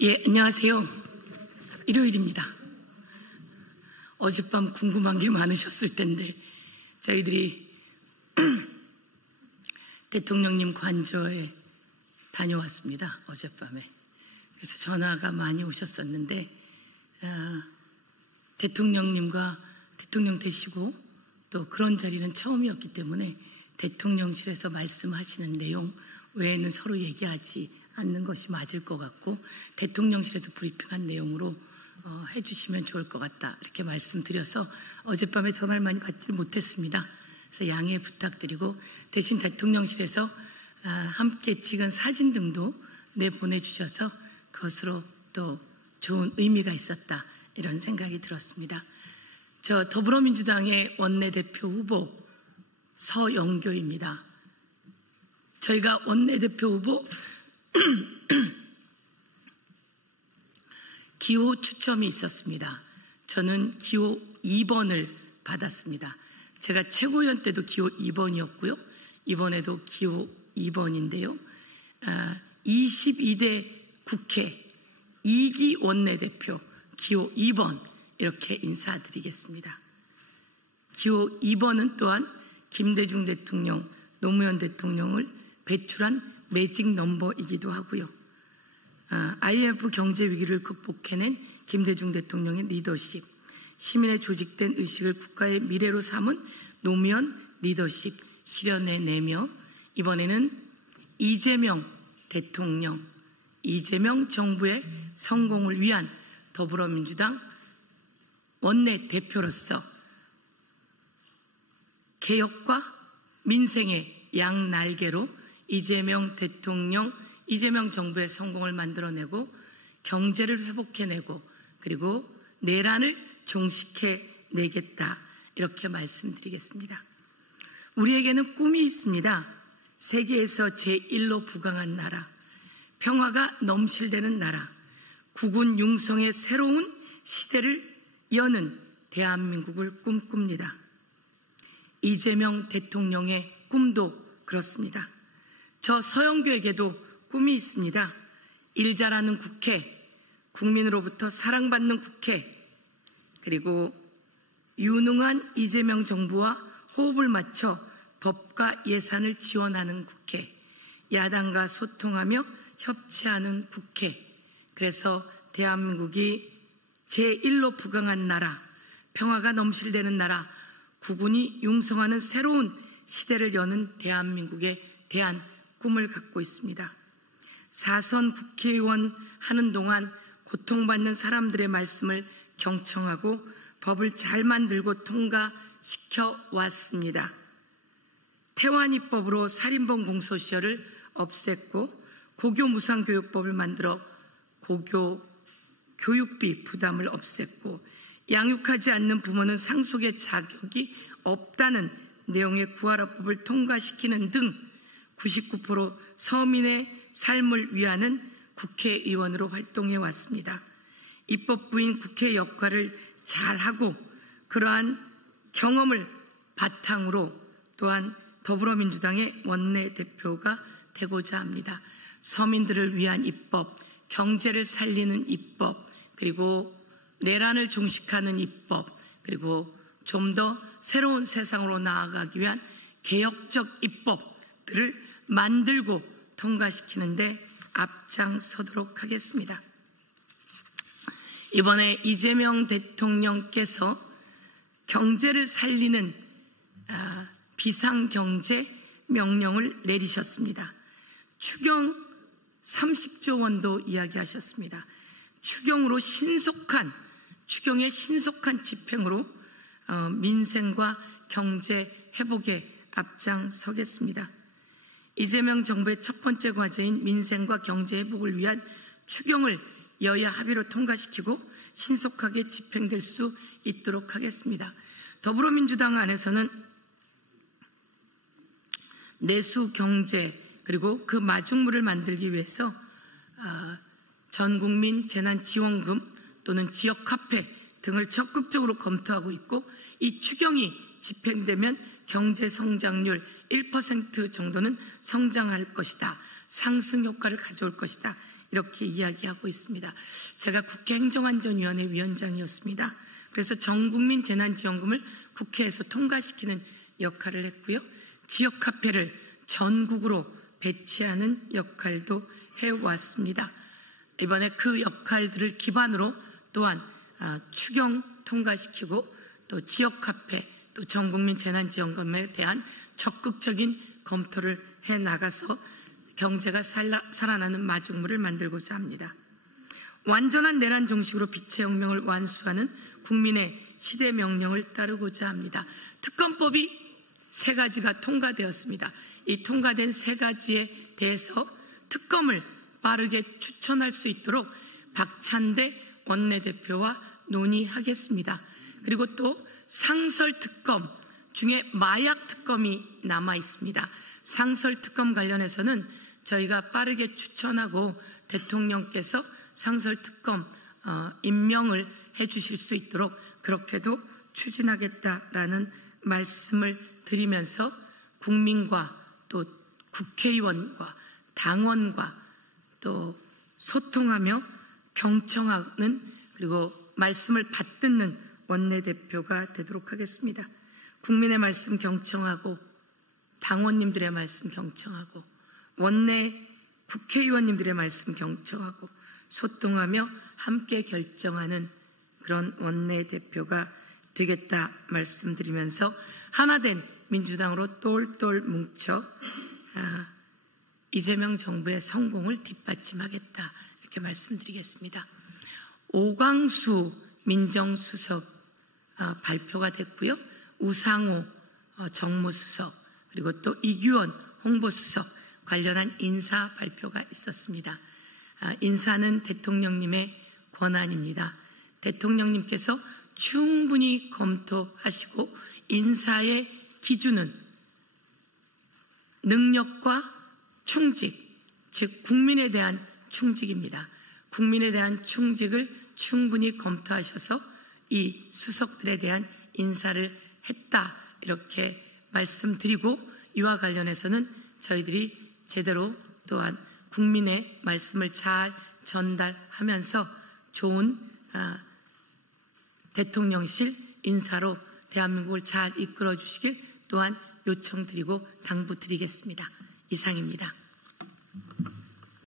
예, 안녕하세요. 일요일입니다. 어젯밤 궁금한 게 많으셨을 텐데 저희들이 대통령님 관저에 다녀왔습니다. 어젯밤에. 그래서 전화가 많이 오셨었는데 대통령님과 대통령 되시고 또 그런 자리는 처음이었기 때문에 대통령실에서 말씀하시는 내용 외에는 서로 얘기하지 않는 것이 맞을 것 같고 대통령실에서 브리핑한 내용으로 해주시면 좋을 것 같다 이렇게 말씀드려서 어젯밤에 전화를 많이 받지 못했습니다. 그래서 양해 부탁드리고 대신 대통령실에서 함께 찍은 사진 등도 내보내주셔서 그것으로 또 좋은 의미가 있었다 이런 생각이 들었습니다. 저 더불어민주당의 원내대표 후보 서영교입니다. 저희가 원내대표 후보 기호 추첨이 있었습니다. 저는 기호 2번을 받았습니다. 제가 최고위원 때도 기호 2번이었고요. 이번에도 기호 2번인데요. 22대 국회 2기 원내대표 기호 2번 이렇게 인사드리겠습니다. 기호 2번은 또한 김대중 대통령, 노무현 대통령을 배출한 매직 넘버이기도 하고요. IMF 경제 위기를 극복해낸 김대중 대통령의 리더십, 시민의 조직된 의식을 국가의 미래로 삼은 노무현 리더십 실현해내며 이번에는 이재명 대통령, 이재명 정부의 성공을 위한 더불어민주당 원내대표로서 개혁과 민생의 양날개로 이재명 대통령, 이재명 정부의 성공을 만들어내고 경제를 회복해내고 그리고 내란을 종식해내겠다 이렇게 말씀드리겠습니다. 우리에게는 꿈이 있습니다. 세계에서 제1로 부강한 나라, 평화가 넘실대는 나라, 국운 융성의 새로운 시대를 여는 대한민국을 꿈꿉니다. 이재명 대통령의 꿈도 그렇습니다. 저 서영교에게도 꿈이 있습니다. 일 잘하는 국회, 국민으로부터 사랑받는 국회, 그리고 유능한 이재명 정부와 호흡을 맞춰 법과 예산을 지원하는 국회, 야당과 소통하며 협치하는 국회, 그래서 대한민국이 제1로 부강한 나라, 평화가 넘실대는 나라, 국운이 융성하는 새로운 시대를 여는 대한민국에 대한 꿈을 갖고 있습니다. 4선 국회의원 하는 동안 고통받는 사람들의 말씀을 경청하고 법을 잘 만들고 통과시켜 왔습니다. 태완입법으로 살인범 공소시효를 없앴고 고교 무상교육법을 만들어 고교 교육비 부담을 없앴고 양육하지 않는 부모는 상속의 자격이 없다는 내용의 구하라법을 통과시키는 등 99% 서민의 삶을 위하는 국회의원으로 활동해 왔습니다. 입법부인 국회 역할을 잘하고 그러한 경험을 바탕으로 또한 더불어민주당의 원내대표가 되고자 합니다. 서민들을 위한 입법, 경제를 살리는 입법, 그리고 내란을 종식하는 입법, 그리고 좀 더 새로운 세상으로 나아가기 위한 개혁적 입법들을 만들고 통과시키는데 앞장서도록 하겠습니다. 이번에 이재명 대통령께서 경제를 살리는 비상경제 명령을 내리셨습니다. 추경 30조 원도 이야기하셨습니다. 추경의 신속한 집행으로 민생과 경제 회복에 앞장서겠습니다. 이재명 정부의 첫 번째 과제인 민생과 경제 회복을 위한 추경을 여야 합의로 통과시키고 신속하게 집행될 수 있도록 하겠습니다. 더불어민주당 안에서는 내수 경제 그리고 그 마중물을 만들기 위해서 전국민 재난지원금 또는 지역 화폐 등을 적극적으로 검토하고 있고 이 추경이 집행되면 경제 성장률 1% 정도는 성장할 것이다. 상승 효과를 가져올 것이다. 이렇게 이야기하고 있습니다. 제가 국회 행정안전위원회 위원장이었습니다. 그래서 전국민 재난지원금을 국회에서 통과시키는 역할을 했고요. 지역화폐를 전국으로 배치하는 역할도 해왔습니다. 이번에 그 역할들을 기반으로 또한 추경 통과시키고 또 지역화폐 또 전국민 재난지원금에 대한 적극적인 검토를 해나가서 경제가 살아나는 마중물을 만들고자 합니다. 완전한 내란 종식으로 빛의 혁명을 완수하는 국민의 시대 명령을 따르고자 합니다. 특검법이 3가지가 통과되었습니다. 이 통과된 3가지에 대해서 특검을 빠르게 추천할 수 있도록 박찬대 원내대표와 논의하겠습니다. 그리고 또 상설특검 중에 마약특검이 남아 있습니다. 상설특검 관련해서는 저희가 빠르게 추천하고 대통령께서 상설특검 임명을 해주실 수 있도록 그렇게도 추진하겠다라는 말씀을 드리면서 국민과 또 국회의원과 당원과 또 소통하며 경청하는 그리고 말씀을 받듣는 원내대표가 되도록 하겠습니다. 국민의 말씀 경청하고 당원님들의 말씀 경청하고 국회의원님들의 말씀 경청하고 소통하며 함께 결정하는 그런 원내대표가 되겠다 말씀드리면서 하나된 민주당으로 똘똘 뭉쳐 이재명 정부의 성공을 뒷받침하겠다 이렇게 말씀드리겠습니다. 오광수 민정수석 발표가 됐고요. 우상호 정무수석 그리고 또 이규원 홍보수석 관련한 인사 발표가 있었습니다. 인사는 대통령님의 권한입니다. 대통령님께서 충분히 검토하시고 인사의 기준은 능력과 충직, 즉 국민에 대한 충직입니다. 국민에 대한 충직을 충분히 검토하셔서 이 수석들에 대한 인사를 했다 이렇게 말씀드리고 이와 관련해서는 저희들이 제대로 또한 국민의 말씀을 잘 전달하면서 좋은 대통령실 인사로 대한민국을 잘 이끌어 주시길 또한 요청드리고 당부드리겠습니다. 이상입니다.